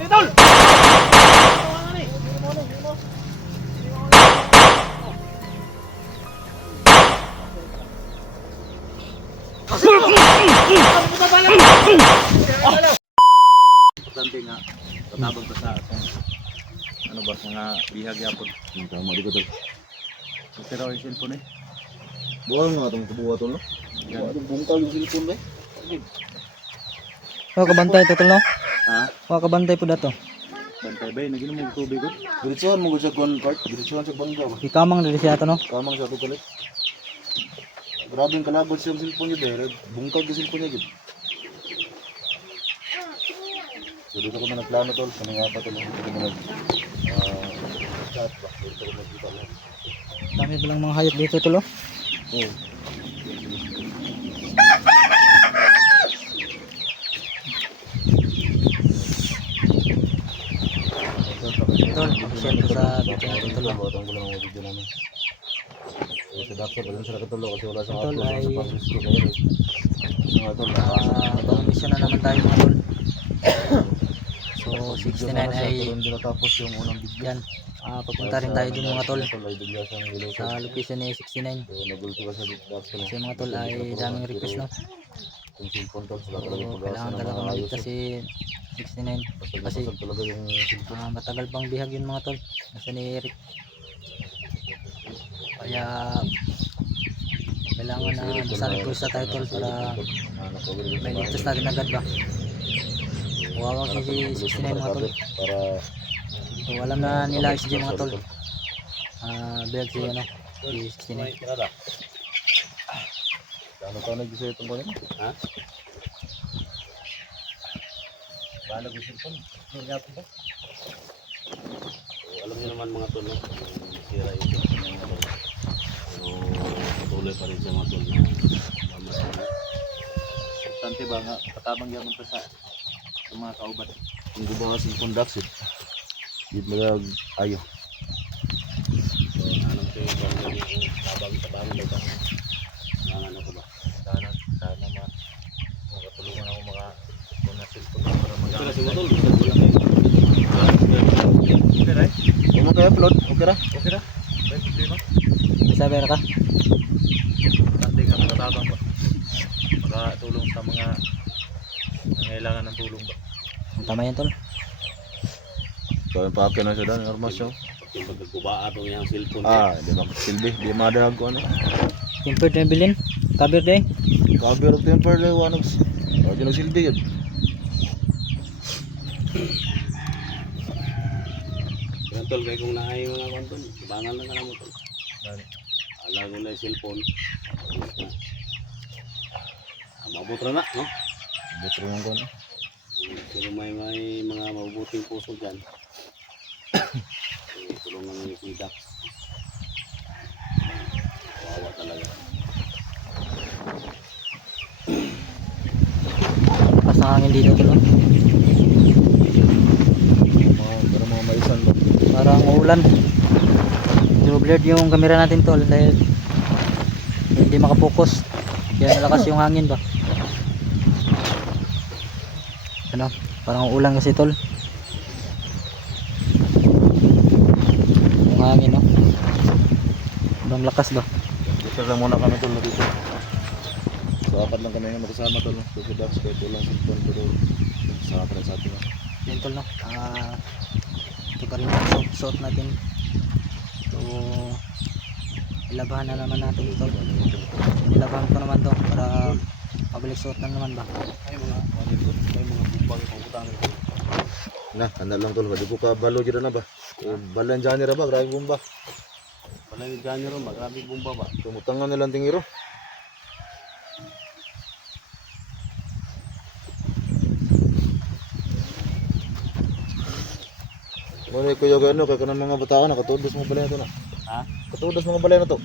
Ini tol. Importante nga tatabag pa sa atong ano ba mga bihag yapon. Tama di ko tol. Pero yung cellphone eh. Buwang nga itong kabuha tol no. Yan. Itong bungkal yung cellphone ba? Oh, kabantay to tol no. Ha? Oh, kabantay po dato. Bantay ba? Naginom mo tubig ko? Diretsuhan mo siya kon part, diretsuhan sa bangga ba. Ikamang dali siya to no. Kamang sa tukalit. Grabe yung kalabot siya ang cellphone niya dahil bungkal yung cellphone niya gid. So dito ko na nagplano tol, sa mga apat tol, dito ko na chat ba, dito ko nagkita lang. Dami pa lang mga hayop dito tol oh. Oo. Tol, share ko sa video natin tol oh. Batang ko lang ang video namin. Sa daksa pa din sila katulo kasi wala siyang Tol, upload ay- sa pang risk ko kaya mga tol, Bagong mission na naman tayo mga tol. So 69 ay hindi natapos yung unang video. yan. Papunta rin tayo dun mga tol. Ay bigla siyang ilaw Sa location ni 69. so nagulto ka sa daksa Kasi mga tol ay daming request no. yung cellphone tol sila So talaga pag-asa kailangan ng talaga mga malit ayos kasi 69. kasi kasi talaga yung cellphone matagal pang bihag yun mga tol. Nasa ni Eric. Kaya kailangan na masalit ko sa tayo tol para may ligtas natin agad ba. Wawa kasi 69 mga tol. para So alam na nila SG mga tol. Bihag si ano si 69. ano ka nag-isa itong kanina? Ha? Paano gusto ito? Alam niyo naman mga tol, no? Yung sira ito. So, patuloy pa rin siya mga tol na mamasama. Importante ba nga katabang yapon pa sa mga kaubat. Kung gumawa sa conduction, yun malag ayo. So, anong kayo kung tabang na ito? Ano ko ba? Sana makatulungan ako mga cellphone para Pero si magamit. Matol, gusto ko lang eh. Okay ra? Kung mo kaya upload, okay ra? Okay ra? May problema? Sabi ka? Importante nga makatabang ba? Makatulong sa mga nangailangan ng tulong ba? Tama yan tol. So, yung pakin na siya doon, normal siya. Yung pagkagubaa itong yung cellphone. Di ba silbi? Di madarag ko ano? Tempered na bilin. Cover day. Cover of temper lang, wanog. Di nagsilbi yun. Yan tol, kaya kung naay mga kwanton, bangal lang ka na mo tol. Alago na yung cellphone. Mabutra na, no? Betro yung ko, no? Sino may mga mabubuting puso dyan. Tulungan nyo yung kita. Wawa talaga. Lakas ng hangin dito tol. Para mga maisan ba? Parang uulan. So blurred yung camera natin tol dahil hindi makapokus. Kaya malakas yung hangin ba. Ano? Parang uulan kasi tol. Yung hangin no. Sobrang lakas ba. Dito lang muna kami tol dito. So, apat lang kami nga magkasama tol. So, si Dax, kahit walang cellphone pero sama pa rin sa atin. Yan tol no. Ito pa rin yung suot natin. So ilabahan na naman natin tol. Ilabahan ko naman to para pabalik suot na naman ba. May mga bumbang yung pangkutangan ko. Na, tanda lang tol. Di ko ka balo dyan na ba? Balan dyan nila ba? Grabe bomba. Wala yung ganyo ron ba? Grabe bumba ba? Tumutangan nilang tingiro. Muna kuya gano kaya kanang mga bata na katudos mo balay na to na. Ha? Katudos mga balay na to.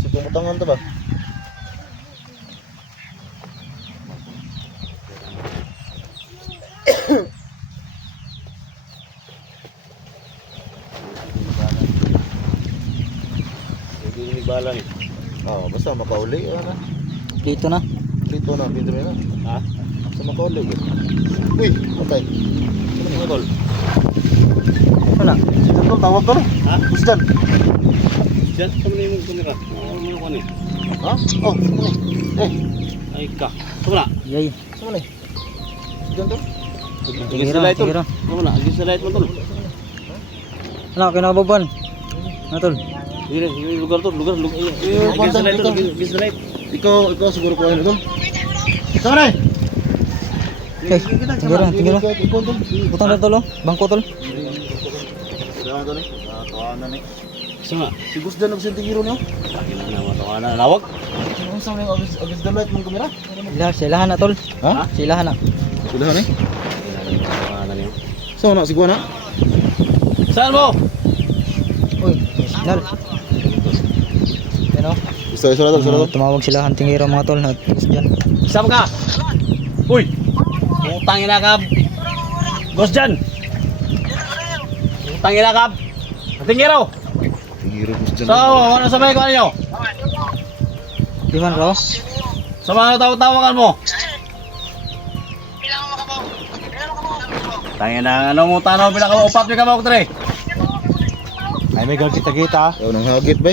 Si tumutangan to ba? Hindi yung bala eh. Basta makauli na. Dito na. Dito na, Pedro na. Ha? Sa makaulit. Uy, patay. Ano mga tol? Wala. Tol, tawag ka na. Ha? Gusdan. Diyan, sa mga yung kamera. Ano ko ni? Ha? Oh, sumali. Ay ka. Wala. Yay. Sumali. Gusdan tol. Agis sa light tol. Wala, agis sa light mo tol. Wala, kinakababan. Ano tol? Ini lugar tol, lugar. Agis sa light tol, agis sa light. Ikaw siguro ko ano tol. Sumali. Okay, tingiro. Ikaw tol. Butang na tol, oh. Bangko tol. Kailangan tol eh. Tawanan eh. Sama. Si Gusdan ang sintigiro niyo. Akin na matawanan. Lawag. Ano sa mga agis the light mong kamera? Silahan na tol. Ha? Silahan na. Silahan eh. Matawanan niyo. So na siguro na. Saan mo? Uy, may signal. Yan, oh. Isa tol, Tumawag silahan tingiro mga tol. Nag-post dyan. Isama ka. Uy. Utangin na ka. Boss dyan. Utangin na ka. Tingiro. Tingiro Gusdan. So, ano sabay ko ninyo? Di man raw? Sa mga tawag-tawagan mo? Tangin na, ano mo tanaw bila ka upat ni ka mo tre? Ay may kita. Yaw nang hagit ba?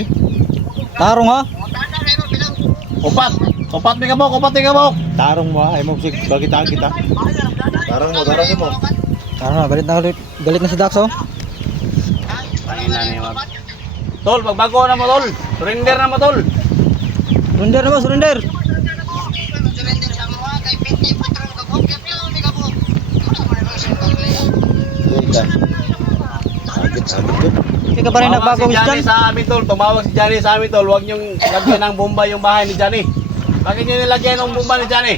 Tarong ha? Upat. Upat ni ka mo. Tarong mo ay mo sig bagita kita. Tarang mo. Tarong na, galit na si Dax oh. Tangin na ni Mab. Tol, magbago na mo tol. Surrender na mo tol. Surrender na mo, surrender. Tol ka. Hagit tol. Hindi ka pa rin nagbago Si gusto Johnny dyan. sa amin tol. Tumawag si Johnny sa amin tol. Huwag niyong lagyan ng bomba yung bahay ni Johnny. Bakit niyo nilagyan ng bomba ni Johnny?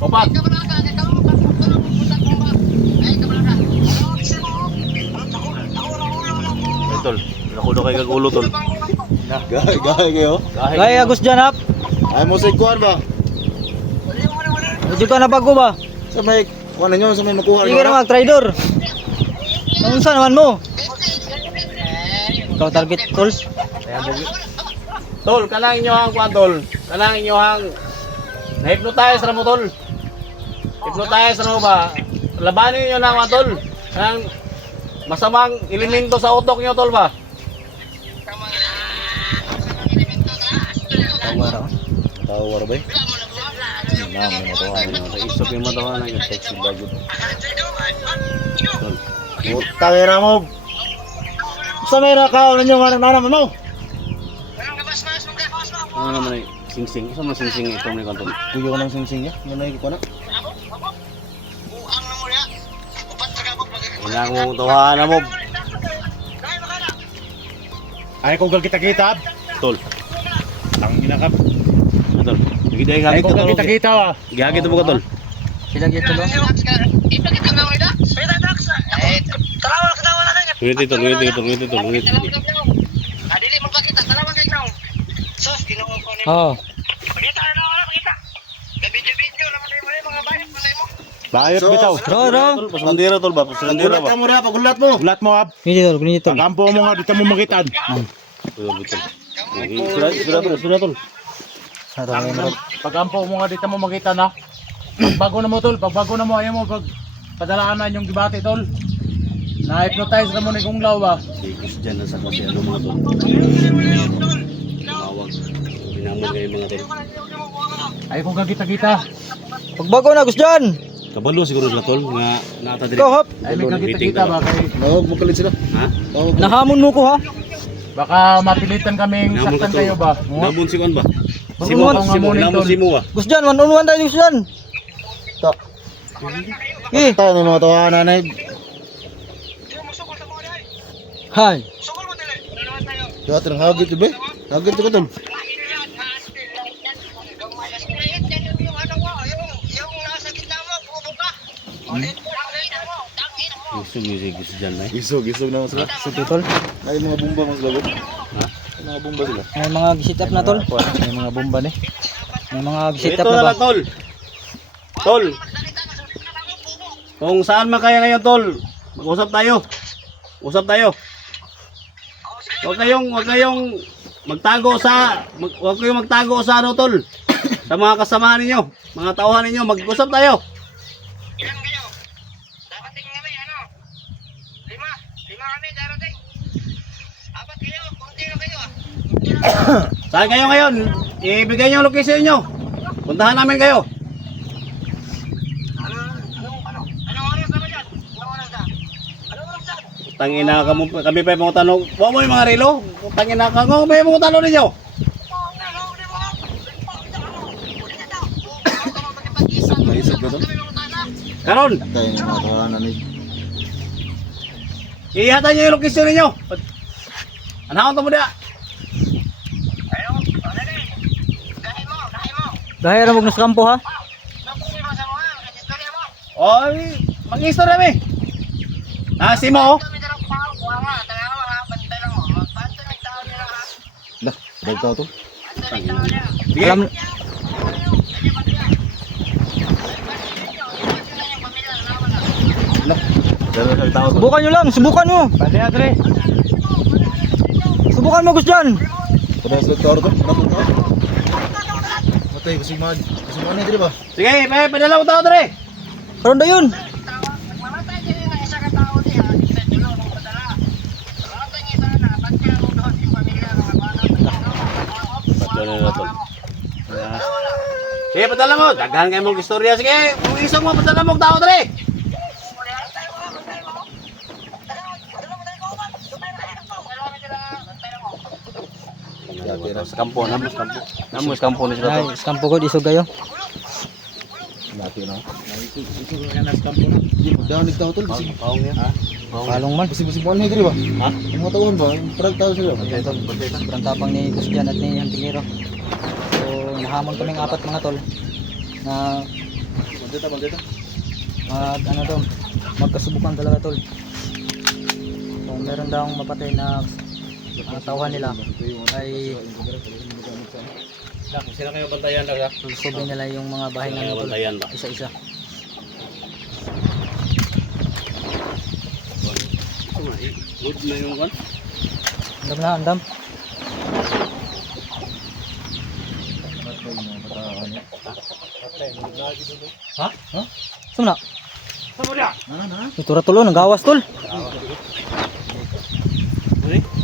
Upat. Ay tol. Nakulo kay kagulo tol. Gahay kayo. Gaya Agus dyan hap. Ay mo sa kuan ba? Medyo ka na bago ba? Sa may kuan ninyo sa may makuha. Sige na mag-trader. Anong saan naman mo? Ikaw target tol. Tol, kanang inyo hang kuan tol. Kanang inyo hang na-hypnotize ra mo tol. Hypnotize ra mo ba? Labanin niyo na kuan tol. Kanang masamang elemento sa utok niyo tol ba? Tawar ako. Tawar ba? Na mo matawanan niyo. Sa isok yung matawanan niyo text yung bago. Tol. Tawera mo. Sa may nakaw ninyo nga nanaman mo. Ano naman ay sing-sing? Isa man sing-sing ito ni kuan tol. Kuyo ka ng sing-sing ya. Nga na ko na. Ina mo tawanan mo Ay kung kita. tol. Tangina ka. Tol. Sige Ay gagit kung to. kita. Gagit mo ka tol. Sila gito ba? Wait tol. Oo. Bayot So, bitaw. Ro. Pasandira tol ba? Pasandira Pagulat ba? mo ra, pagulat mo. Ulat mo ab. Gini tol, gini tol. Pagampo mo nga dito mo makitaan. Betul. Sudah tol. Pagampo mo nga dito mo makita na. Pagbago na mo tol, pagbago na mo ayaw mo pag padalaanan yung debate tol. Na-hypnotize na mo ni Kung Lao ba? Sikis dyan na sa kasi ano mga tol. Tumawag. Binamon kayo mga tol. Ay kung kita. Pagbago na Agus dyan. Kabalo siguro sila tol. Nga nata diri. Ikaw hap. Ay may kita ba kay Nawag mo kalit sila. Ha? Tawag mo. Nahamon mo ko ha. baka mapilitan kaming Namon saktan ka kayo ba? Namon si kon ba? Baka Simo, mo- simo, namon simo ba? Gus dyan, 1-on-1 tayo Gus dyan. Ta. Eh, Tayo ni mga tawanan na. hay. Dapat nang hagit ba? Hagit ko tol. Gusto music gusto dyan na eh. Isog na sila. Sige tol. Ay mga bomba mas lagot. Ha? Ay, mga bomba sila. May mga gisit up na tol. May mga bomba ni. May mga gisit up Ito na na ba? lang tol. Tol. Kung saan man kaya ngayon tol, mag-usap tayo. Usap tayo. Huwag kayong Huwag kayong magtago sa ano tol. Sa mga kasamahan ninyo, mga tauhan ninyo, mag-usap tayo. Ilan kayo? Darating kami, ano? 5. 5 kami darating. 4 kayo, kunti na kayo ah. Saan kayo ngayon? Ibigay niyo ang location niyo. Puntahan namin kayo. Anong oras naman dyan? Anong oras na? Anong oras na? Tangina kami pa yung tanong. Huwag mo yung mga relo. Tangina ka mo yung tanong ninyo. Naisip ko to. Karon, Tayo ng mga kawanan ni. ihatan niyo yung location ninyo. Anahon to mo dia. Ayun, ano na eh. Gahin mo. Gaya na mag kampo ha. Napunin mo sa mga, kasi istorya mo. Oy, mag-istorya mi. Si mo. Kami darang pao, buha nga. Tanga nga mga bantay lang mo. Magbantay may tao nila ha. Lah, dagtaw to. Bantay may tao nila. Sige. Alam, Lah, dalo sa tao to. subukan nyo lang, subukan nyo. Bali adre. Subukan mo gusto dyan. Kada sa tao to. Napon to. Matay kasi man. Kasi man diri ba? Sige, padala mo tao dre. Karon na yun. Mamatay din yung isa ka tao di ha. Isa dulo ng padala. Mamatay niya sana. Bantay lang mo doon yung pamilya. Mga bana. Padala na to. Sige, padala mo. Daghan kayo mong istorya. Sige, kung isang mo padala mo tao dre. Sa kampo, namos kampo. Namos kampo ni sila to. Ay, kampo ko, isog kayo. Lati na. Ito ka na sa kampo na. Di mo daw nagtaw to. Kasi Paong yan. Palong man. kasi mo na diri ba? Ha? Ang mga tawon ba? Yung parang tao sila. Sobrang tapang ni Christian at ni Antingero. So, nahamon kaming 4 mga tol. Na Bandeta. ano daw, magkasubukan talaga tol. So, meron daw mapatay na tauhan nila ay Sila kayo bantayan daga. sulusubin nila yung mga bahay Sila kayo ng tol. bantayan ba? Isa-isa. Good na yung kan. Andam na, andam. Ha? Sumna. Samudya. Ito ra tulo, nagawas tol.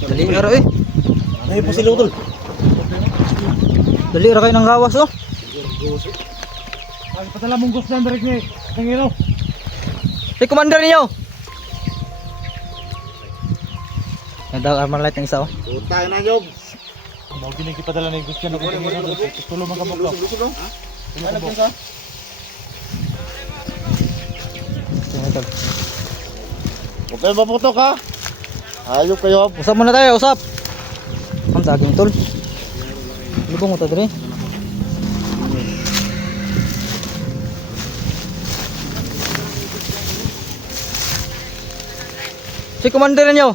Dali ra eh. Ay po sila utol. Dali ra kayo ng gawas oh. Ay padala mong gusto na direct ni Tangiro. Si commander niyo. Nadaw armor light ng isa oh. Utang na job. Mao gining gipadala ni gusto na ko Tangiro. Tulo man ka mo. Ano pun sa? Ito tol. Okay ba putok ha? Ayok kayo. Usap muna tayo, usap. Ang saging tol. Lubong mo to dire. Si commander niyo.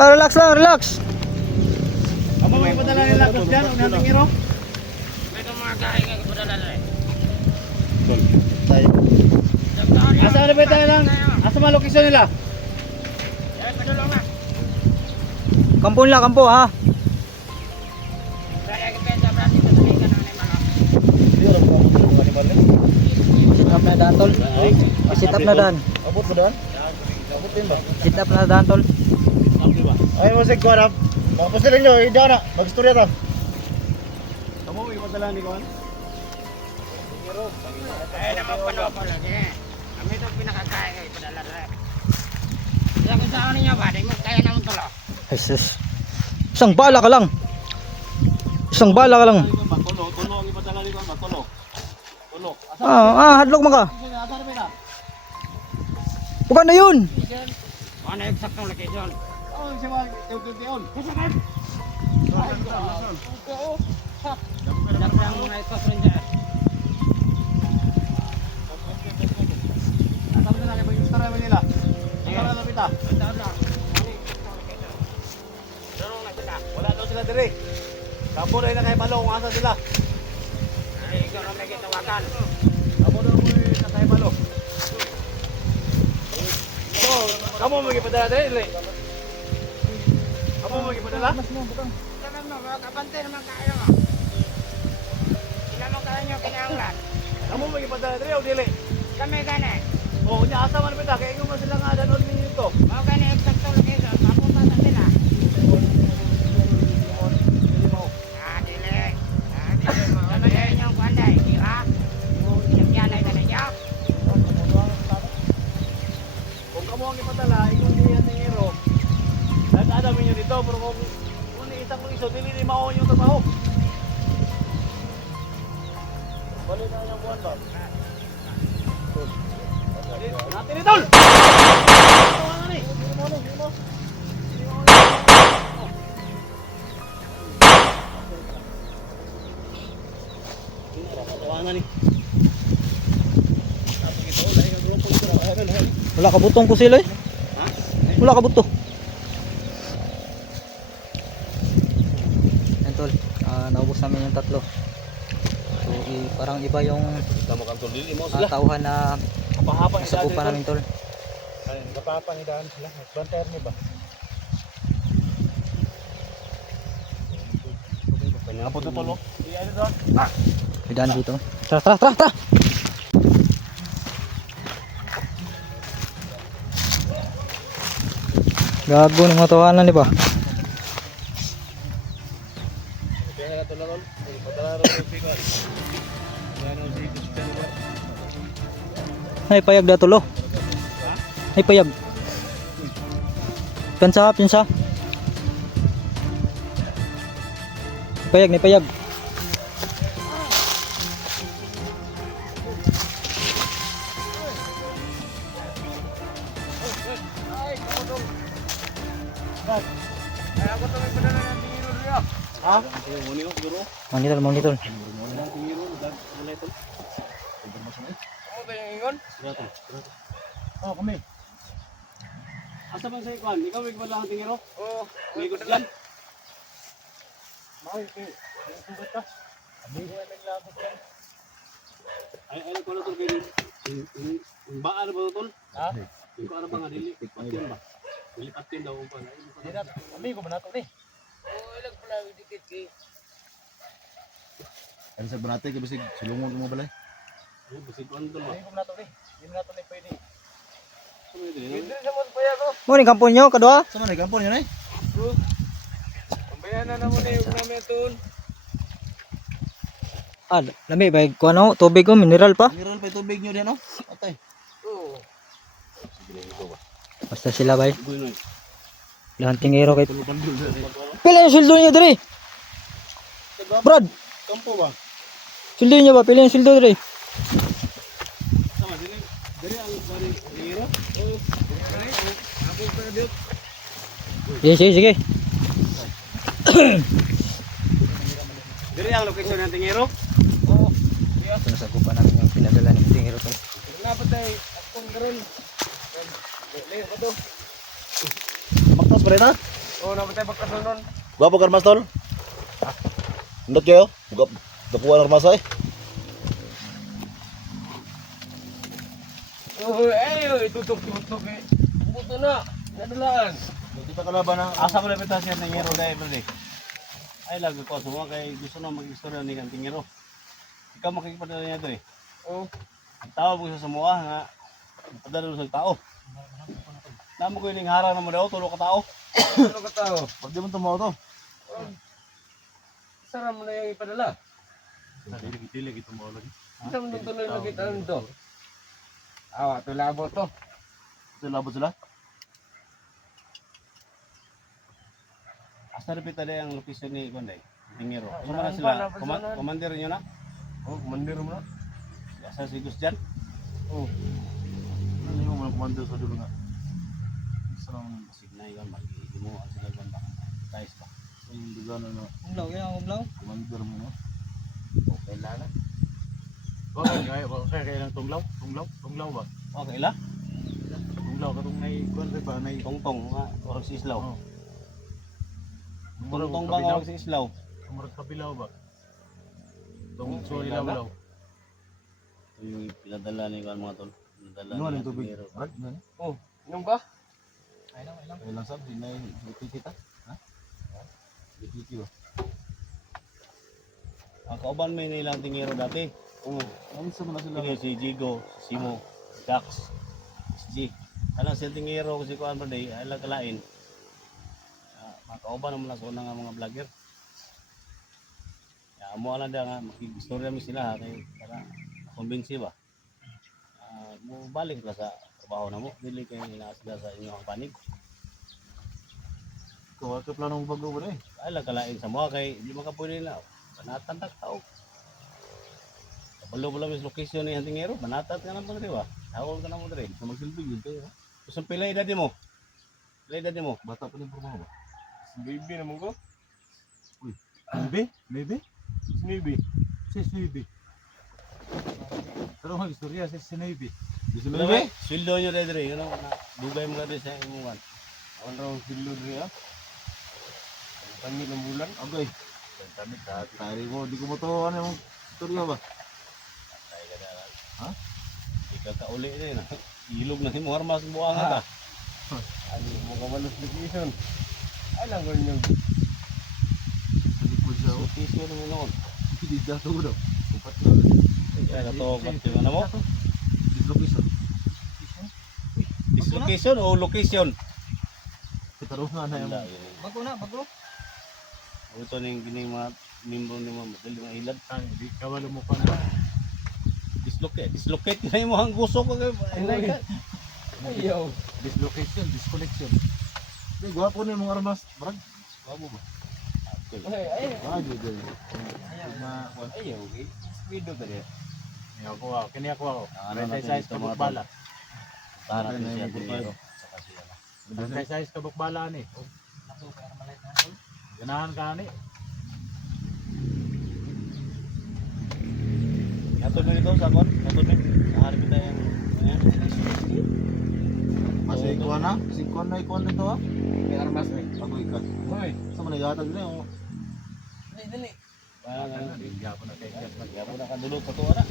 Relax lang, relax. Amo may padala nila gusto diyan og nating hero. Ito mga kain nga ipadala na eh. Tayo. Asa na ba tayo lang? Asa man location nila? Eh, padulong na. Kampo nila, kampo ha. Kaya kita berarti kasali ka na ni mga. Sit up na daan tol. Sit up na daan. Abot mo daan? Abot din ba? Sit up na daan tol. Ay mo sig kuan. Tapos nila nyo, ida na. Magstorya ta. Amo may padala ni Kuan. Eh, naman pa lagi. Kami ito pinakakain nga ipadala na eh. Kaya kung saan ninyo ba, di mo kaya naman tulo. Jesus. Isang bala ka lang. Isang bala ka lang. Tulo ang ipadala ni Kuan, tulo. Tulo. Hadlok man ka. Asa na ba ta? Bukan na yun. Ano yung saktong location? Oh, siya ba tiyon. Dapat lang mga ito stranger. Asa na lang ba yung istorya nila? Asa na lapita? Wala daw sila dire. Kampo na kay Malo kung asa sila. Ikaw na may kitawagan. Kampo daw mo na kay Malo. So, kamu magipadala dili. Kamu magipadala? Sabi mo, makakabante naman kayo. Ilan mo kayo nyo kinahanglan? Kamu magipadala dili o dili? Kami gani. O nya asa man pita kay ingon man sila nga danon ninyo to. Mga gani, eksakto location. Mapunta sa sila. Dili. Dili mo. Ano kayo nyo kuanday? Di ba? Sinagyanay ka na nyo? Kung kamu ang ipadala, ingon di yan tingiro. Nag-adam ninyo dito pero kung isang iso dili ni mao yung trabaho. Balik na yung buwan ba? Natin ni tol. Ano ni? Tawanan ni. Wala ka butong ko sila eh. Wala ka buto. Yan tol, naubos namin yung tatlo. So parang iba yung Tama kan tol dili mo sila. tauhan na Kapahapang nasakupan namin tol. Ayun, kapapangidaan sila. Banter ni ba? Kanya po to tol. Di ano to? May daan dito. Tara, tara, tara, tara! Gago ng mga tawanan di ba? Kaya to tol. Padala ro sa pikas. Ano si Cristian ba? Ay payag da tulo. Ay payag. Pensa, pensa. Payag ni payag. Kaya ako ito may padala ng tingin niyo. Ha? Muni ko siguro. Monitor, monitor. Tingiro dag wala tol. Ano ba yung ingon? Oh, kami. Asa man sa ikwan? Ikaw may padala ng tingiro? Oo. May ikot yan. Ay ko na tol kay yung baan na ba to tol? Ha? Yung ko ano ba nga dili? Patin ba? Dili patin daw pa. Amigo man nato ni. Oo, ilag pala yung dikit kay. Ano sa banate kay bisig sulungon mo balay. Oh, bisig ko ano tol ba? Amigo man nato ni. Hindi man nato ni pwede. Pwede sa mga bayan ko. Mo ni kampon nyo kadua. Sa man kampon yun ay? Ang bayan na naman na yung namin ito. Lami ba ko ano, tubig ko mineral pa. Mineral pa tubig nyo diyan no? Atay. Oo. Basta sila bay. Buy na. Lahan tingero kay. Pila yung sildo niyo dire? Brad, Kampo ba? sildo niyo ba? Pila yung sildo dire? Sama dili. Dili ang bari tingiro. Oh. Ako pa diot. Sige, sige, sige. Dili ang location ng tingiro. Ito sa kupa namin yung pinadala ng tingero tol. Dapat ay akong garon. Leo ba to? Maktas pa rin ha? Oo, dapat ay pagkasunon. Gwapo ka mas tol? Ndot kayo? Gapuan ng armasa eh. Oo, itutok-tutok eh. Buto na. Nadalaan. Hindi pa kalaban ng Asa mo na pita siya tingiro dai bro. Ay lago ko sumo kay gusto na mag-istorya ni kan tingiro. Ikaw makikipadala niya to eh. Oo. Ang tao mo sa mua nga padala sa tao. Namo ko ning harang na mo daw tulo ka tao. Ano ka tao? Pag di mo tumaw to. Sara mo na yung ipadala. Dili gito mo lagi. Isa mo nung tuloy lagi tayo to. Awa, ito labo to. Ito labot sila. Asa repit ada ang location ni Gonday. Tingiro. Sumara sila. Commander niyo na. Oh, mandir mo na. Asa si Gus diyan. Ano yung mga komando sa dulo nga? Isa lang Signay kan mag-imo ang sila banda. Guys ba. yung dugan na Umlaw, yan umlaw. commander mo no? Okay lang na. Kaya lang tunglaw ba? Okay la. Tunglaw katong nay kuan ba nay Tongtong nga orog si Islaw. Oh. Tongtong ba nga orog si Islaw? Murag kabilaw ba? Tong Oh, so ilaw. ilaw. Yung pinadala ni kan mga tol. Pinadala Ano ni yung tubig? Tingiro. Brad, ano? Oh, Yung ba? Ay lang sab, di na kita. Ha? Di ba? Ang kauban may nilang tingero dati. Oo. Ano sa mga sila? Tingero si Jigo, si Simo, si Dax, si G. Alang siya tingero kasi kuan pa day, alang kalain. Mga kauban naman sa unang mga vlogger. Ya, amo lang da nga makikistorya mi sila kay para kumbinsi ba. Mo balik na sa trabaho na mo, dili kay nasida sa inyo ang panig. Kung ako plano mo bago ba eh? Alang kalain sa mga kay di man ka pwede na. Banatan tak tao. Kabalo mis location ni tingero, banatat ka na mo diri ba? Hawol ka na mo diri. Sa magsilbi yun kayo. Kusang pila edad mo? Pila edad mo? Bata pa rin porma ba? Baby naman ko. Maybe? Snibi. Si Maybe. Pero ang istorya si Snibi. Di si Maybe? Maybe? Sweldo nyo diri, yun ang dugay mo diri sa imuwan. Ang raw silo niya. Tangi ng bulan. Okay. Kami ka. Tari mo, di ko mo to ano yung istorya ba? Ay kada. Ha? Ikaw ka uli din. Ilog na si mo armas buang ka. Ano mo ka malos location. Ay lang ko yung Sa likod siya. So piso ni noon. Hindi siya to daw. Upat na. Ay nato pati man mo. Dislocation. Dislocation o location? Itarungan na yung... Bago. Ito ning gini mga membro ni mga madali mga ilad. di kawalo mo pa na. Dislocate na mo ang gusto ko kay ay ka. Ayaw. Dislocation, disconnection. Hindi, gwapo na yung mga armas. Brad, gwapo ba? Ay. Ah, di. Ayaw. Video ka rin. Ayaw kini ako ako. Ano natin Size ito, mga kabuk bala. Para Ano natin siya yung tingero. Saka siya na. Size kabuk bala ni. Ganahan ka ni. Atod mo dito sa kon. Atod mo. Naharap kita yung Kasi ikuha na. Kasi ikuha na ikuha dito ha. May armas ni. Ako ikat. Hoy. Sa manigatag na yung... Parang ano. Bigyan ko na kay Kat. Kaya po nakadulog pa to ana.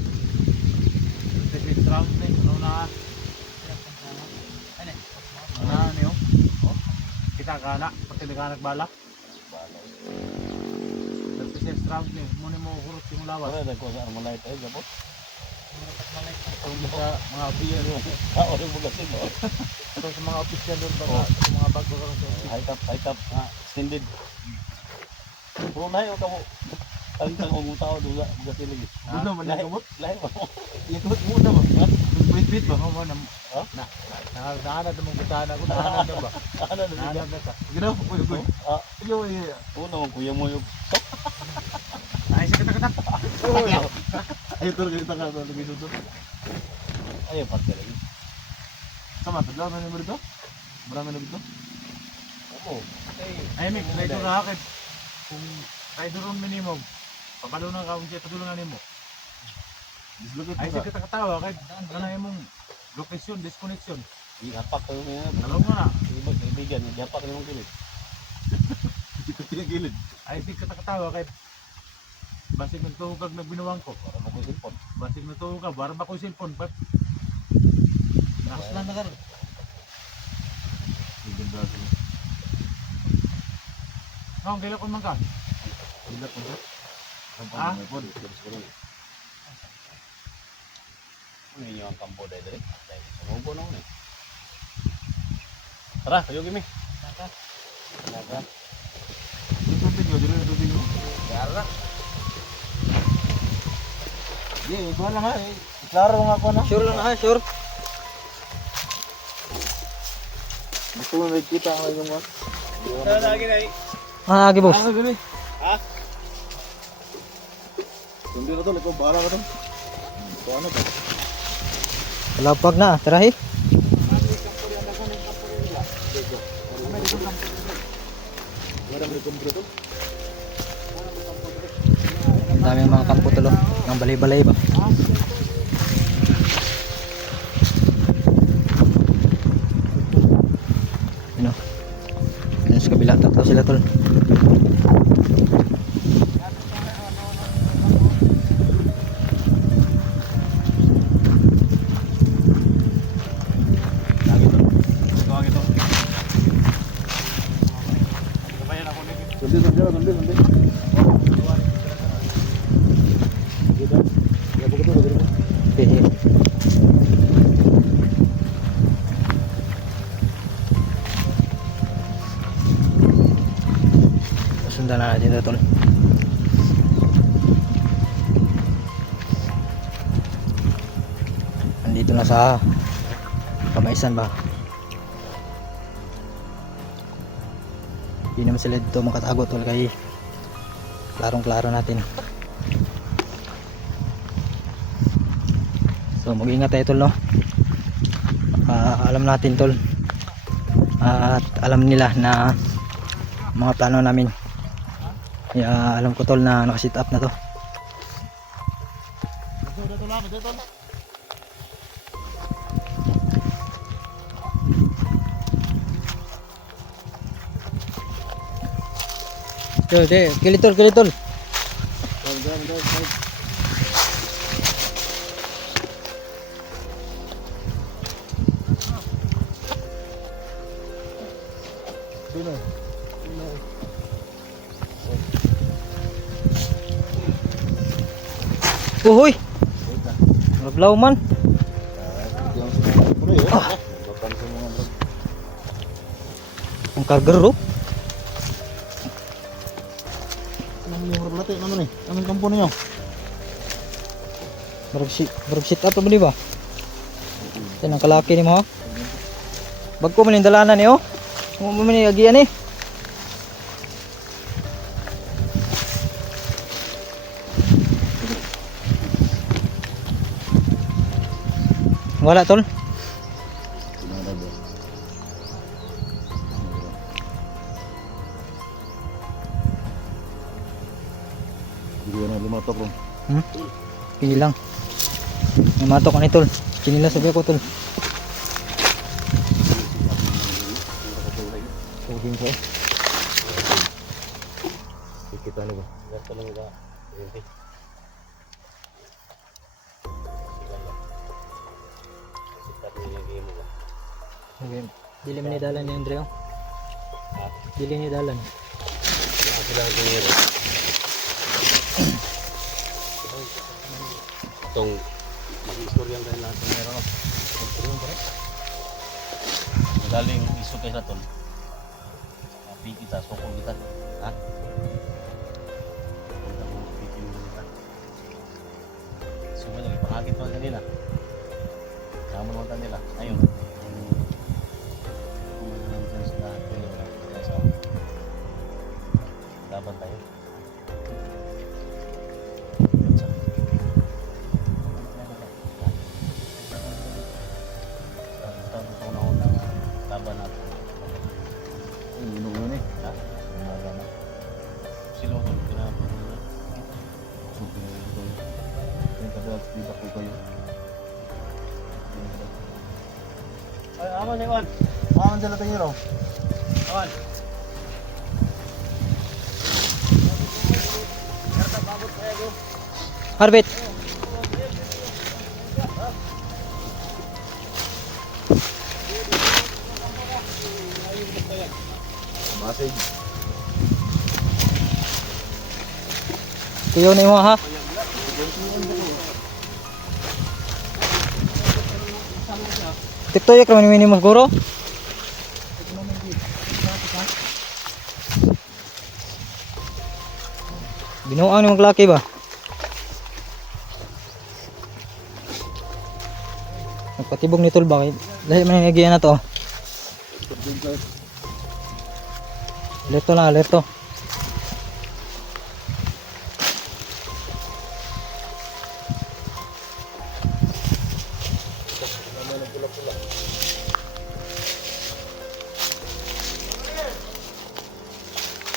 This is round ni. Ano na? Ano niyo? Kita ka na. Pati nagkanak bala. This is round ni. Muna mo hurot yung lawas. Wala ko sa Armalite ay gabot. Kung sa mga beer. Ah, ore mo kasi mo. Ito sa mga official doon ba? Sa mga bago ka High top extended. Puro na yung kamo. Tang og tao duga kasi lagi. Ano man yung kamot? Lahi mo. Ikot muna ba? Wait ba? Ako mo na. Nahanad mo butana ko. Nahanad na ba? Ano na Nahanad na ka. Ginaw, uy. Ah, Yo, uno kuya mo yung Ay, sige ka na. Ay, ito rin ka sa lagi dito. ay parte lagi. Sama, tadlaw na naman dito? Marami na dito? Oo. Ay, Mick, dito ka akin. Kung tayo doon minimum, papalo na ka kung siya tulungan mo. Dislocate Ay, mo sige ka. ka katawa. Kahit ganay mong location, disconnection. Ihapak ko yung Alam mo na. kaibigan, ihapak yung kilit. Hindi ko tinagilid. Ay, sige ka katawa. Kahit basig nagtuhog kag nagbinuwang ko. Para mo ko sipon. Basig nagtuhog ka, bara ba ko yung cellphone? Tapos na nagar. Ganda siya. Ang kailan ko man ka? Ganda ko siya. Ah? May pod. Ano yun yung kampo dahil dali? Dahil sumubo na ulit. Tara, kayo gimi. Tara. Yung tubig nyo, dito yung tubig nyo. Tara. Hindi, ikaw lang ha. Klaro nga ako na. Sure lang na ha, sure. Gusto mo nakikita ang yung mga. Tara lagi na eh. Ah, boss. Ah, gano'n. Ha? Hindi na to, ikaw bahala ka to. Ito ano ba? Kalapag na, tarahi. Ang dami mga kampo tulo. Ng balay-balay ba? Ano? Ano sa kabila? Tatlo sila tol. Sundin. Gitu. Ya begitu begitu. Hehe. Sundan na natin ito, tol. Nandito na sa Kamaisan ba? Hindi naman sila dito makatago, tol, kay klarong klaro natin. So mag-ingat tayo, tol, no? Alam natin, tol, at alam nila na mga plano namin. Kaya alam ko, tol, na nakasit up na to. Kilitol. Uhoy. Naglaw man. Ang kargero. Anong kampo niyo? Barag sit up ba, di ba? Yan ang kalaki ni mo, ha? Bagko man yung dalanan niyo. Mo man yung agian, eh. Wala, tol. Lumatok ron. Pili lang. Namatok ka ni, tol. Kinila sabi ko, tol. Tugin ko, eh. Kita ano ba? Okay. Dili man ni dalan ni Andreo. Dili ni dalan. Itong mag-istoryan tayo lahat ng meron. Madaling iso kayo sa tol. Api kita, sokong kita. Ha? Punta mo, pikin mo kita. Suma lang, ipangakit mo kanila. Naman mo kanila. Ayun. Dapat tayo. Laban natin. Inom na ni. Ha? Silo ko pinapon. Yung kadalas dito ko kayo. Ay, aman Iwan. Aman dyan natin yun. Aman. Arbit. Masig. Tiyo na mo, ha? Tiktoyak naman yung minimum guro. Binuang ni maglaki ba? Nagpatibog ni tol ba? Dahil man yung nagiyan na to. Alerto lang, alerto.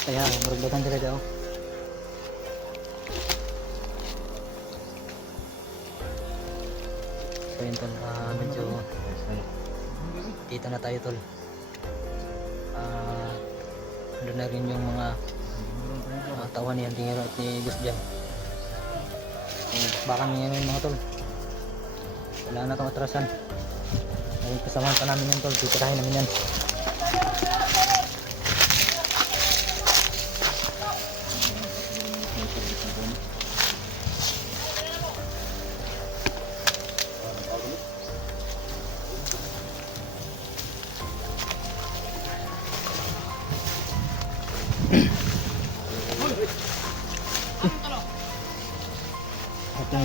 Kaya, maragdagan talaga ako. So yun, tol, medyo kita na tayo, tol. Doon na rin yung mga tawan ni Antingero at ni Gus Jan. Baka niya yung mga tol. Wala na itong atrasan. Ay, kasamahan pa namin yan, tol. Titirahin namin yan.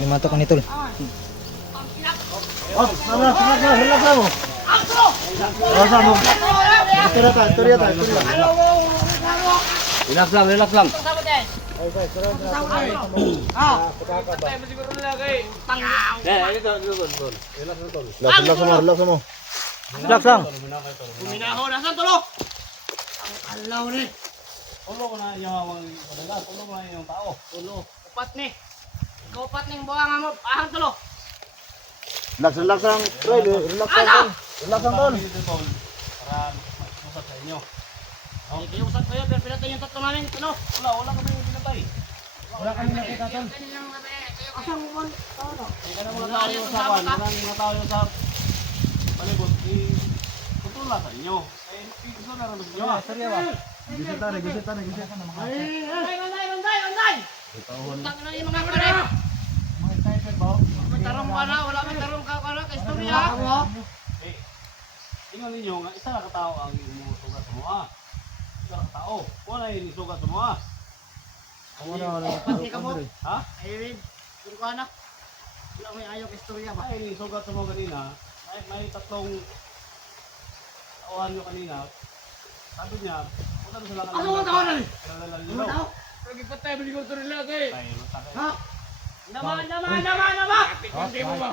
limatok ni tol. Oh, sana, relax lang mo. Relax mo. Istorya tayo. Relax lang. Relax mo. Relax lang. Kuminahon, asan tulo? Ulo ko na yung padalas, ulo ko na yung tao. Upat ni. Ikaw upat ning buwangan mo. Ahang tulo. Relax lang. Tol, relax lang. Relax lang, tol. Para makikusap sa inyo. Ikiusap kayo, pero pinatay yung tatlo namin. Ano? Wala kami yung pinatay. Wala kami nakita tol. Asang mo? Kaya na mga tao yung usapan, mga tao yung sa palibot, kontrola sa inyo. Eh, gusto na rin sa inyo. Serya ba? Gisita na. Randay! Utang na yung mga kare. May tarong ka na, wala may tarong ka na. Kaistorya. Eh, tingnan ninyo nga, isa na katao ang imusugat sa mga. Isa na katao. Wala yung isugat sa mga. Pati ka mo. Ha? Ayun, puro ka na. Wala may ayaw kaistorya ba? Ay, isugat sa mga kanina. May tatlong tauhan nyo kanina. Sabi niya, punta na sila ka Ano ang tao na rin? Kailangan Ano nyo. tao? Lagi patay mo siguro rin lang eh. Ay, masakit. Ha? Nama! Hindi mo ba?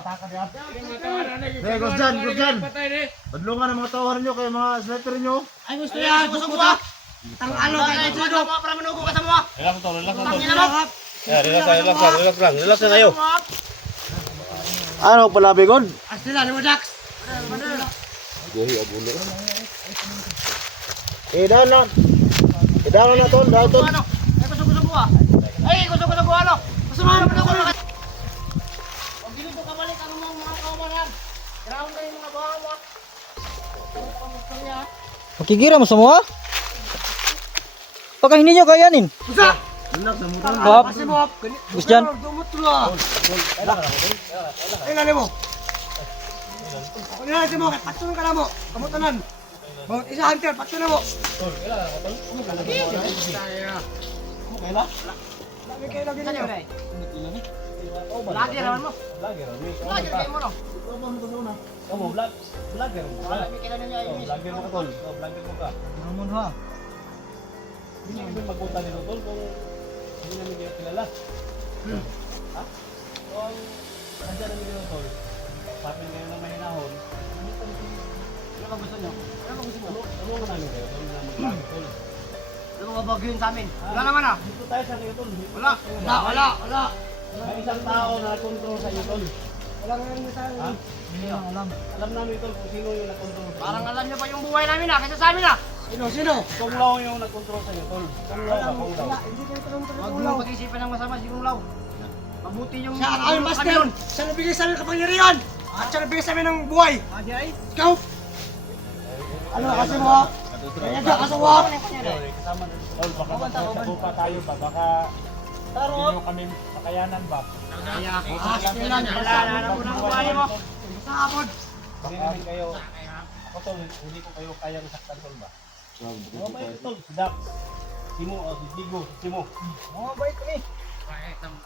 Hey, good dyan. Patay ni. Badlungan ang mga tawaran nyo kay mga sniper nyo. Ay gusto yan, gusto ko ba? Tang ano kayo dito? Para manugo ka sa mga. Relax to, relax Tang to. ina mo. Relax lang kayo. Ano pala, Bigod? Astila, ni mo Dax. Idahan na, tol. Dahil, tol. Ano? Ay gusto ko ah. Ay gusto ko ano? Gusto mo ano ko na. Pag dili ko kabalik ang mga kawaran. Ground kayo mga bawa. Makigira mo sa mga? Pagka hindi nyo kayanin. Usa! Bob. Kasi mo. Gusto dyan. Dumot tulo ah. Ay nali mo. Ako nila si mo, patunan ka na mo. Kamutanan. Bawat isa hunter, patunan mo. Lagi kayo lagi ninyo. Lagi naman mo. Lagi kayo mo no. Kamu, vlogger mo. Lagi kayo ninyo ayun. Vlogger mo ka, tol. Vlogger mo ka. Naman ha. Hindi namin magpunta dito, tol, kung hindi namin kayo kilala. Ha? Kung nandiyan namin dito, tol, sapin kayo ng mahinahon, ano ba gusto nyo? Ano ba gusto mo? Tulungan namin kayo, tol, na mag-vlog, tol. Ano mga bagyo yun sa amin? Wala naman ah. Dito tayo sa kayo, tol. Wala. May isang tao na control sa inyo, tol. Wala nga yung sa Ha? Alam namin, tol, kung sino yung na-control sa inyo. Parang alam niyo pa yung buhay namin ah, kaysa sa amin ah. Sino? Kung Lao yung nag-control sa inyo, tol. Kung Lao ba, kung Lao. Huwag mo pag-isipan ng masama si Kung Lao. Mabuti yung... Siya ang master! Siya nabigay sa amin ng kapangyarihan! At siya nabigay sa amin ng buhay! Ikaw! Ano kasi mo? Kaya ka kasawa! Kasama na tol, baka magsabuka tayo ba? Baka hindi nyo kami makayanan ba? Kaya ako nila niya. Wala na mo ng buhay mo. Sa hapon. Hindi namin kayo, ako, tol, hindi ko kayo kayang saktan, tol, ba? Oo, may tol, si Dax, si Mo, si Digo, si Timo.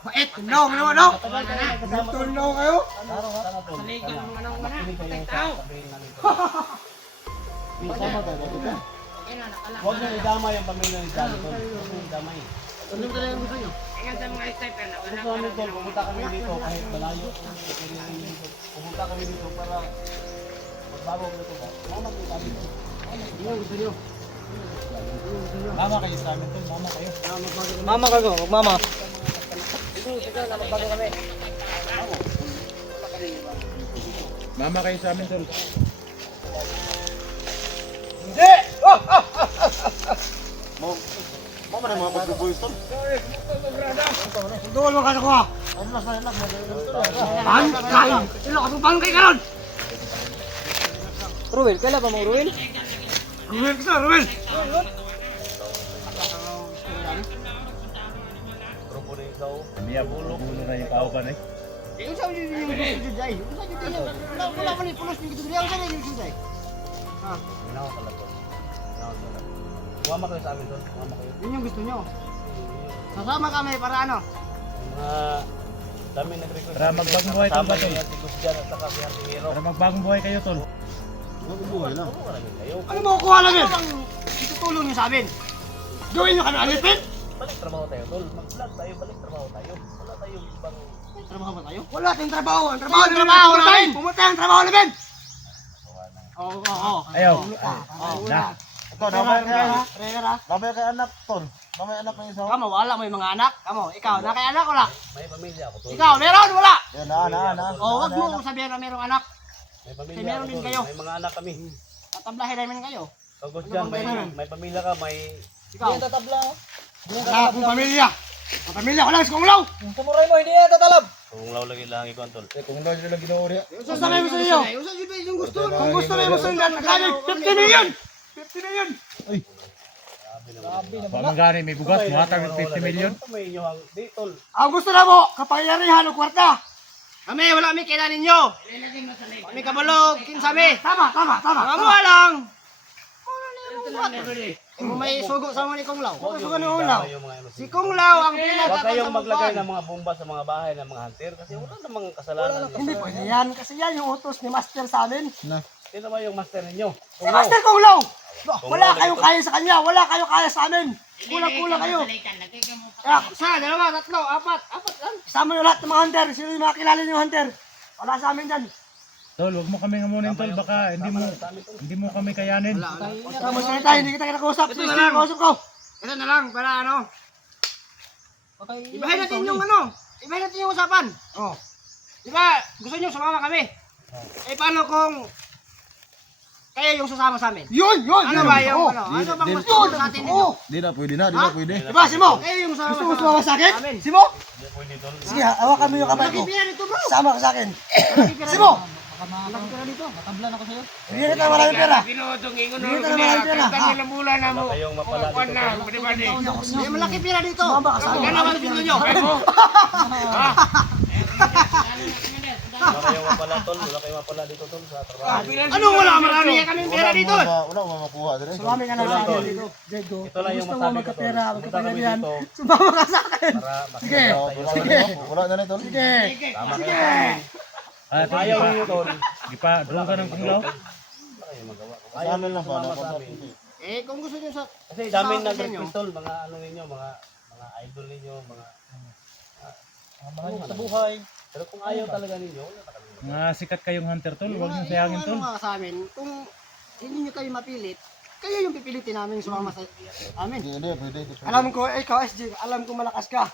Bait! No! Matagal kayo nagkasama, tol. Tulong kayo! Sana, tol. Saligan Sana. mo nga ng Makinig kayo mga sa tao. sabihin namin, tol. Sama tayo, dito. Okay na, nakala. Huwag nyo idamay ang pamilya ni Johnny, tol. Huwag nyo idamay. Tulong talaga ang gusto nyo. Tingnan sa mga sniper na wala Gusto namin, tol, pumunta kami dito kahit malayo. Pumunta kami dito para magbago ko ito ba? Mama ko kami dito. gusto nyo. Mama kayo sa amin tol, mama kayo. Mama ka go, mama. Mama kayo sa amin tol. Mama na mga pagbubuhis, tol. Doon mo ka nakuha. Bangkay! Sino ka bangkay ka ron? Ruel, kailan ba mo Ruel? Ruel ka sa, Ruel! Grupo na ikaw. Miya bulok. Pulo na yung tao ka na eh. Yung sa yung gusto dyan. Wala pa ni pulos yung gusto dyan. Yung sa yung gusto dyan. Ginawa talaga. Ginawa talaga. Mama kayo sa amin tol. Mama kayo. Yun yung gusto nyo. Sasama kami para ano? Yung mga Dami nag-request. Para magbagong buhay tol Kasama ba tol? yung Tigos dyan at saka si Auntie Hero. Para magbagong buhay kayo tol. Buhay lang. Kayo. Ano mo kuha namin? Itutulong niyo sa amin. Gawin niyo kami alipin? Balik trabaho tayo, tol. Mag-vlog tayo, balik trabaho tayo. Wala tayong ibang... Trabaho ba tayo? Wala tayong trabaho. Ang trabaho namin. Pumunta ang trabaho namin. Oo. Ayaw. Na. Ito, damay kaya. Rera. Damay kay anak, tol. Damay anak ng isa. Kamo, wala mo yung mga anak. Kamo, ikaw, na kay anak wala. May pamilya ako, tol. Ikaw, meron, wala. Yan, na. Wag mo sabihin na merong anak. May pamilya Meron ako, din tol. kayo. May mga anak kami. Tatablahin namin kayo. Pagod dyan, may pamilya ka, may... Ikaw. Hindi tatabla. Wala akong pamilya. Ang pamilya ko lang si Kung Law. Tumuray mo, hindi yan tatalab. Kung law lagi lang ikaw, tol. Kung sabi mo sa iyo. Kung gusto mo sa iyo, nagkano 50 million. 50 million. Pamangani may bugas, muhatag ng 50 million. May inyo ang... Di, tol. Ang gusto na mo, kapangyarihan o kwarta. Kami, wala kami kailan ninyo. Kami kabulog, kinsami. Tama. Mga mga lang. Kung may sugo sa mga ni Kung Law. Sugo ni Kung Law. Si Kung Law ang Huwag pinagkakasama kayong maglagay ko. ng mga bomba sa mga bahay ng mga hunter kasi wala namang kasalanan. Hindi pwede yan. Kasi yan yung utos ni Master sa amin. Sino ba yung master ninyo? Si Master Kung Law. Wala kayong kaya sa kanya. Wala kayong kaya sa amin. Kulang-kulang kayo. Kaya, isa, dalawa, tatlo, apat lang. Isama yung lahat ng mga hunter. Sino yung mga kilala yung hunter? Wala sa amin dyan. Tol, wag mo kami ngamunin tol, baka hindi mo kami kayanin. Tama sa tayo, hindi kita kinakausap. Ito na lang. Ko. Ito na lang, para ano. Ibahin natin yung ano. Ibahin natin yung usapan. Oh. Diba, gusto nyo sumama kami. Eh, paano kung kayo yung sasama sa amin? Yun! Ano ba yung ano? Ano bang mas gusto sa atin ninyo? Di na pwede. Diba, Simo? Kayo yung sasama. Gusto mo sumama sa akin? Simo? Sige, hawakan mo yung kamay ko. Sama ka sa akin. Simo! Malaki pera dito. Matablan ako sa'yo. Bigyan kita maraming pera. Wala kayong mapala dito, tol. May malaki pera dito. Sumama ka sa akin. Ganawan dito nyo. Wala kayong mapala, tol. Wala kayong mapala dito, tol, sa trabaho. Ano wala? Marami kaming pera dito. Wala mo makuha din. Sumami ka na sa akin dito. Diego, Ito lang yung gusto mo masabi ko, tol. magkapera, Punta kami magkapangyarihan. dito Sumama ka sa akin. para Sige. Wala na tol. Sige. Tama kayo. Ah, tol, Ayaw ninyo, tol. di pa draw ka ng kunglaw. Ayaw nila pa. Eh, kung gusto nyo sa... Kasi dami nag-request, tol. Mga ano ninyo, mga idol ninyo, mga sa buhay. Pero kung ayaw talaga ninyo, wala na kami. Mga sikat kayong hunter tol, wag niyo sayangin tol. Yung mga sa amin, kung hindi nyo kayo mapilit, kayo yung pipilitin namin sumama sa amin. Hindi, pwede. Alam ko, ikaw SG, alam ko malakas ka.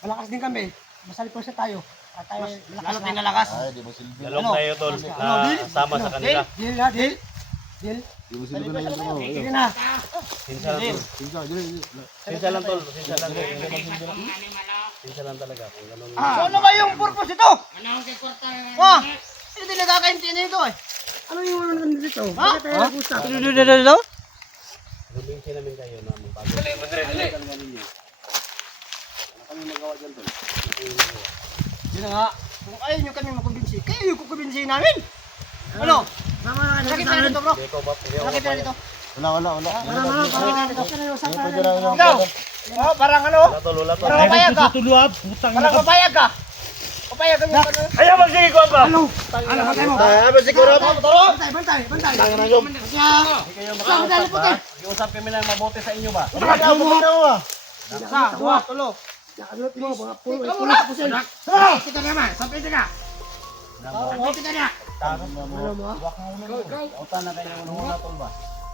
Malakas din kami. Masalipos na tayo. At tayo malakas na. Nalakas. Ay, di mo silbi. Dalawang tayo, tol, na sama sa kanila. Deal na, deal. Deal. Di mo silbi na yung Sige na. Sinsa lang, tol. Sinsa lang, tol. Sinsa lang. Sinsa lang talaga. Kung ganun. So ano ba yung purpose ito? Ha? Hindi nagkakaintindi ito eh. Ano yung ano dito? Bakit tayo nag-usap? Dito? Ruminsin namin kayo na magbago. Ayaw talaga ninyo. Ano kami magawa dyan, tol? Yun na nga. Kung ayaw nyo kami makumbinsi, kayo yung kukumbinsi namin. Ano? Malaki pera dito bro. Dito ba? Malaki pera dito. Wala. Ikaw? Oh, parang ano? Wala, tol. Wala, tol. Parang papayag ka. Tutuluab, putang Parang ina. papayag ka. Papayag ka yung ano? Ayaw magsige ko ba? Ano? Ano bantay mo? Ayaw siguro mo. Bantay. Tangan na yung. Kaya, Hindi kayo makausap ba? Iusap kami lang mabuti sa inyo ba? isa, dua, tulo. Nakalot mo, mga pulo sa pusin. Kita naman, sampit ka. Sampit ka na. Ano mo? Utan na kayo una, tol ba?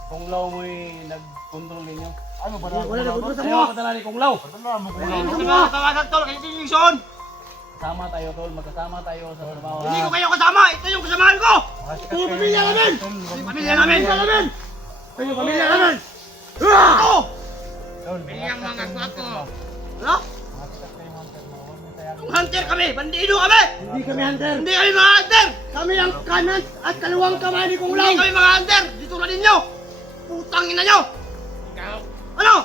Kung law mo'y nag-control ninyo. Ano ba? Wala na pulo sa Ayaw mo. padala ni Kung Law. Padala mo Kung Law. Ano mo? Tawagan tol, kayo tinigson. Sama tayo, tol. Magkasama tayo sa trabaho. Hindi ko kayo kasama, ito yung kasamahan ko. Ito yung pamilya namin. Ito yung pamilya namin. Ito yung pamilya namin. Ito! Iyang mga Ano? Hunter kami, bandido kami! Hindi kami hunter. Hindi kami mga hunter! Kami ang kanan at kaliwang kamay ni Kung Law. Hindi kami mga hunter! Dito na ninyo! Putang ina nyo! Ano? Ano?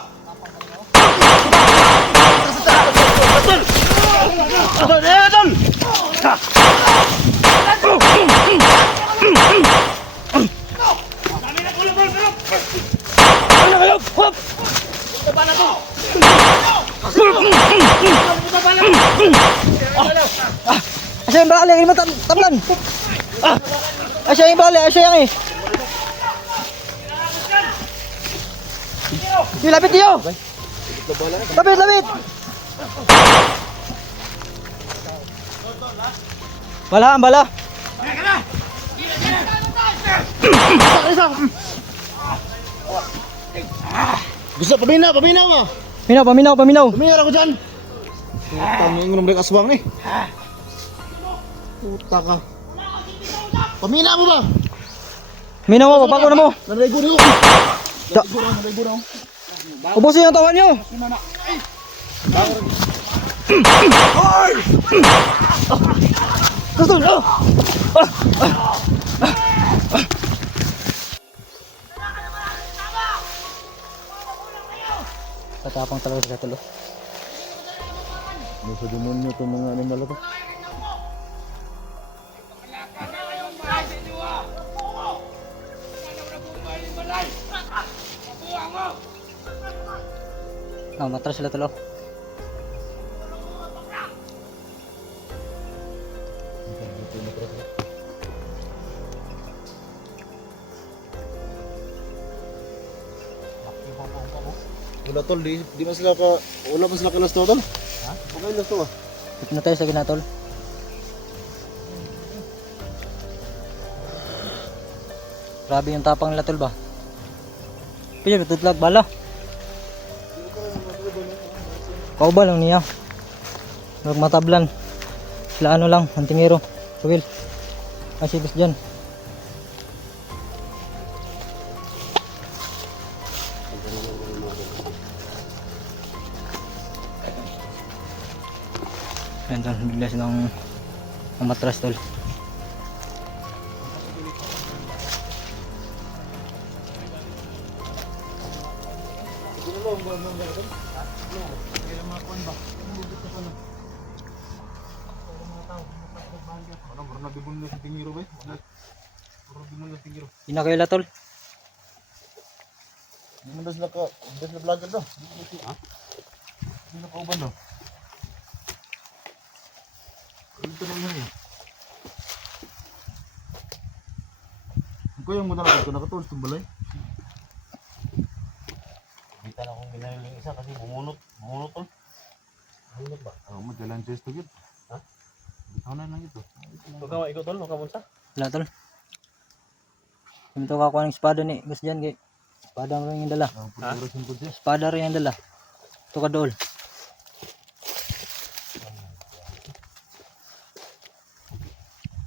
Asya yung bali, ilmo tablan. Ah! Asya yung bali, asya yung eh. Di lapit niyo. Lapit, lapit. Bala, bala. Gusto, pabina mo! Paminaw, paminaw, paminaw. Pamira ko dyan! Puta mo yung namalik aswang eh. Puta ka. Pamina mo ba? Paminaw mo, bago na mo. Nanaligo na ako. Da. Nanaligo na ako. Ubusin yung tawa niyo. Tustol, oh. Tatapang talaga sa tulo. Nasa demonyo itong mga animal na to. Matras sila tulo. Wala tol, di man sila ka... Wala man sila kalasto tol. Ha? Okay lasto ah. Ito na tayo sa ginatol. Grabe yung tapang nila tol ba? Pwede tutlag bala. Kauba lang niya. Huwag matablan. Sila ano lang, antingero. Will. Asibis dyan. Ayan tol, bigla silang matras tol. Pinakaila tol. Di man sila ka... Di sila vlogger daw. Ha? Di sila kauban daw. Ito lang yun eh. Ang kuyang mo talaga ito nakatulis itong balay. Kita na akong ginagaling isa kasi bumunot tol. Bumunot ba? Oo, madalang chest to get. Ha? Bitaw na lang ito. Huwag ka maikot tol, huwag ka munsa. Wala tol. Ito kakuha ng espada ni. Gusto dyan kay. Espada rin yung dala. Ang pagkurasin po siya. Espada rin yung dala. Ito ka dool.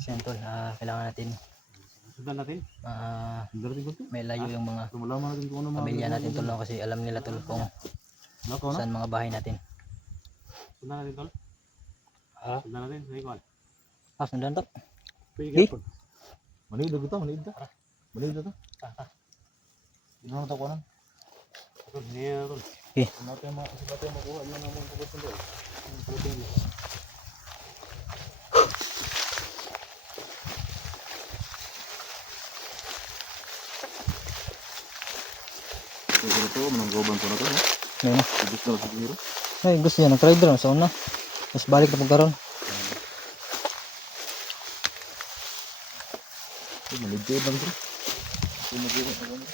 Yan tol, kailangan natin Sundan natin. Darating ko ito. may layo yung mga Tumalaman natin kung ano mga... pamilya natin tol no? Kasi alam nila tol kung Nakaw na? saan mga bahay natin. Sundan natin tol. Ha? Sundan natin. Sige ko. Sundan to. Pwede ka. Manid na ito, manid na. Manid na ito. Ino na ito ko na. Tol, hindi na tol. Natin makuha. Yan ang mga pagkasin doon. Ito, mananggawan ko na ito. Yan na. Ibig na sa dinero. Ay, gusto niya nag-try doon sa una. Tapos balik na pagkaroon. Manid kayo bang ito? Ito mag-iwan ako na.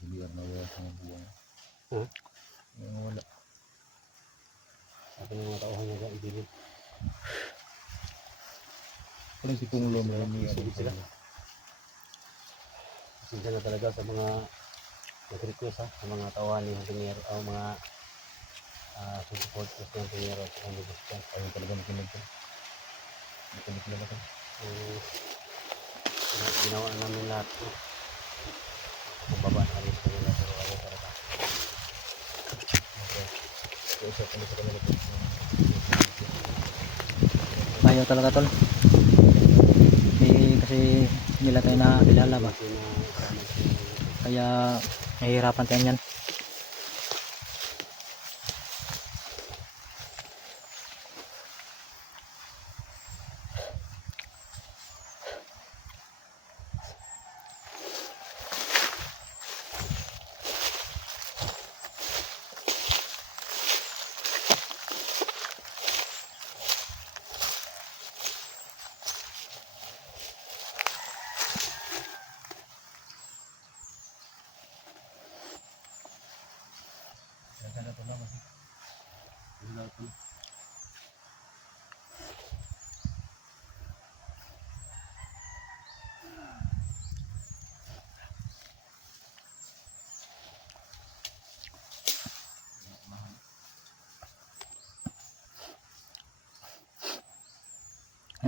Hindi na wala sa mga buwan. Wala. Ating mga tauhan niya sa ibilin. Parang si Pungulo na may ano sila. Pasensya na talaga sa mga nag-request sa mga tauhan ni Hantiniero o mga support ni Hantiniero at kami gusto. Ayaw talaga makinig ko. Makinig na natin. Ginawa namin lahat ito. Kumbaba na rin sa nila pero ayaw talaga. Kausap kami sa kanila. Ayaw talaga tol. Kasi nila tayo nakakilala ba. Kaya nahihirapan tayo yan. Ayun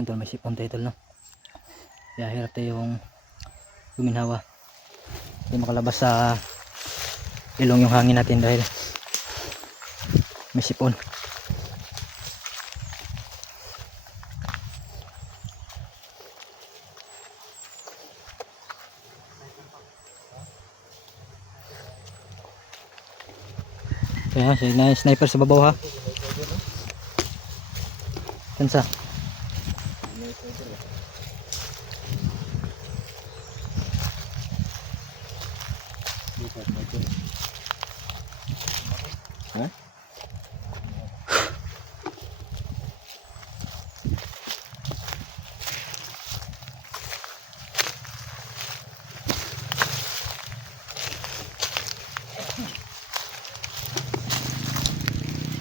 tol, may sipon tayo tol, no? Kaya hirap tayong guminhawa. Hindi makalabas sa ilong yung hangin natin dahil may sipon. Kaya siya sniper sa babaw ha. Kansa?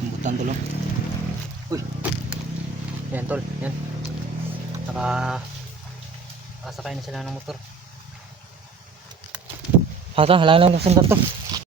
Butan tol. Uy. Yan tol, yan. Nakasakay na sila ng motor. Hata, halang lang ng sandal to.